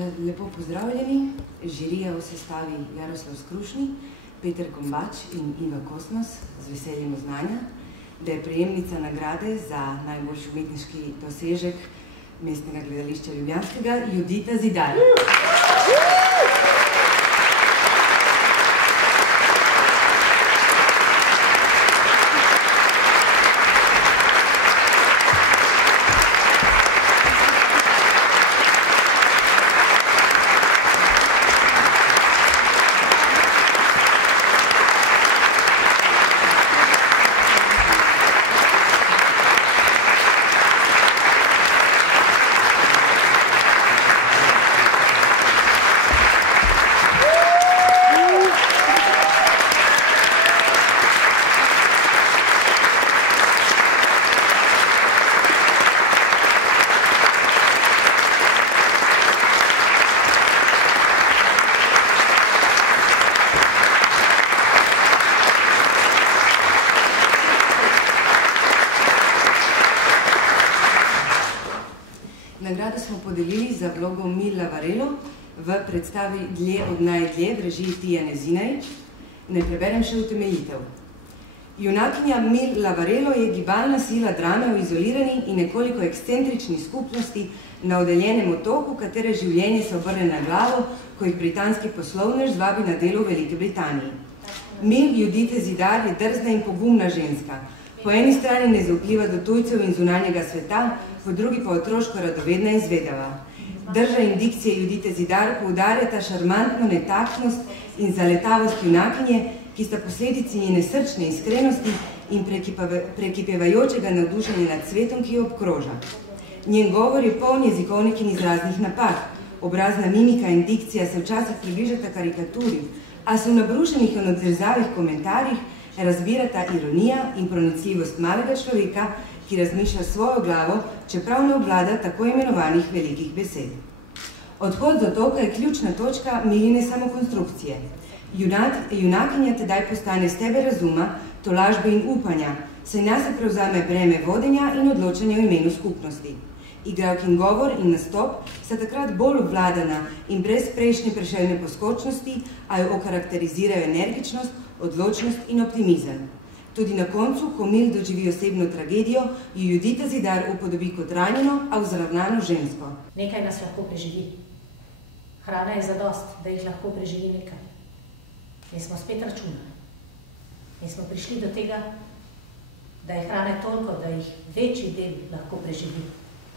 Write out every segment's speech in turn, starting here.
Lepo pozdravljeni. Žirija v sestavi Jaroslav Skrušni, Peter Kombač in Iva Kosmos z veseljem oznanja, da je prejemnica nagrade za najboljši umetniški dosežek Mestnega gledališča Ljubljanskega Judita Zidar. Nagrado smo podelili za vlogo Mil Lavarello v predstavi Dlje od najdlje v režiji Tijane Zinajić. Ne preberem še utemeljitev. Junakinja Mil Lavarello je gibalna sila drame v izolirani in nekoliko ekscentrični skupnosti na oddaljenem otoku, katere življenje se obrne na glavo, ko jih britanski poslovnež zvabi na delo v Veliki Britaniji. Mil Judite Zidar je drzna in pogumna ženska. Po eni strani nezaupljiva do tujcev in zunanjega sveta, po drugi pa otroško radovedna in zvedava. Drža in dikcije Judite Zidar poudarjata šarmantno netaktnost in zaletavost junakinje, ki sta posledici njene srčne iskrenosti in prekipevajočega navdušenja nad svetom, ki jo obkroža. Njen govor je poln jezikovnih in izraznih napak. Obrazna mimika in dikcija se včasih približata karikaturi, a so v nabrušenih in odzrzavih komentarjih razbirata ironija in pronicljivost malega človeka, ki razmišlja svojo glavo, čeprav ne obvlada tako imenovanih velikih besed. Odhod z otoka je ključna točka Miline samokonstrukcije. Junakinja tedaj postane stebr razuma, tolažbe in upanja, saj nase prevzame breme vodenja in odločanja v imenu skupnosti. Igralkin govor in nastop sta takrat bolj obvladana in brez prejšnje prešeljne poskočnosti, a jo okarakterizirajo energičnost, odločnost in optimizem. Tudi na koncu, ko Mil doživi osebno tragedijo, jo Judita Zidar upodobi kot ranjeno, a vzravnano žensko. Nekaj nas lahko preživi. Hrana je zadost, da jih lahko preživi nekaj. In smo spet računali. In smo prišli do tega, da je hrane toliko, da jih večji del lahko preživi,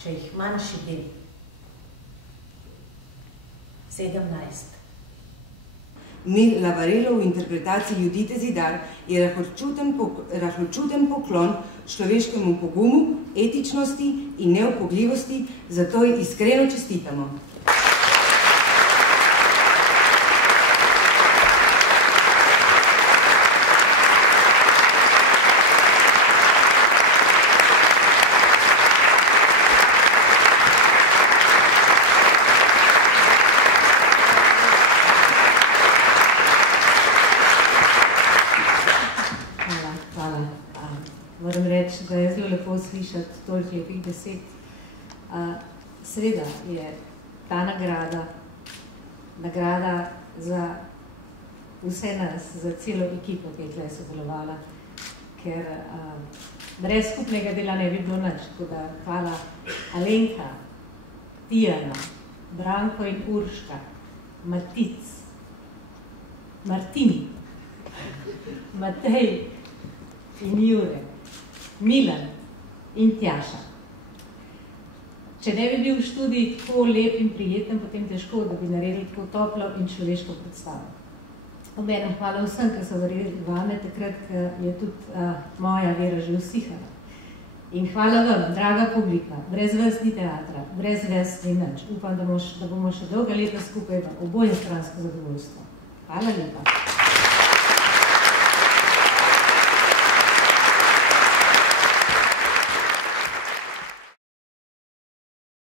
če jih manjši del. 17. Mil Lavarello v interpretaciji Judite Zidar je rahločuten poklon človeškemu pogumu, etičnosti in neupogljivosti, zato ji iskreno čestitamo. Moram reči, da je zelo lepo slišati toliko lepih besed. Seveda je ta nagrada za vse nas, za celo ekipo, ki je tukaj sodelovala, ker brez skupnega dela ne bi bilo nič. Tako da hvala Alenka, Tijana, Branko in Urška, Matic, Martin, Matej in Jure, Milan in Tjaša. Če ne bi bil študij tako lep in prijeten, potem težko, da bi naredili tako toplo in človeško predstavo. Obenem hvala vsem, ki so verjeli vame, takrat, ko je tudi moja vera že usihala. In hvala vam, draga publika, brez vas ni teatra, brez vas ni nič. Upam, da bomo še dolga leta skupaj v obojestransko zadovoljstvo. Hvala lepa.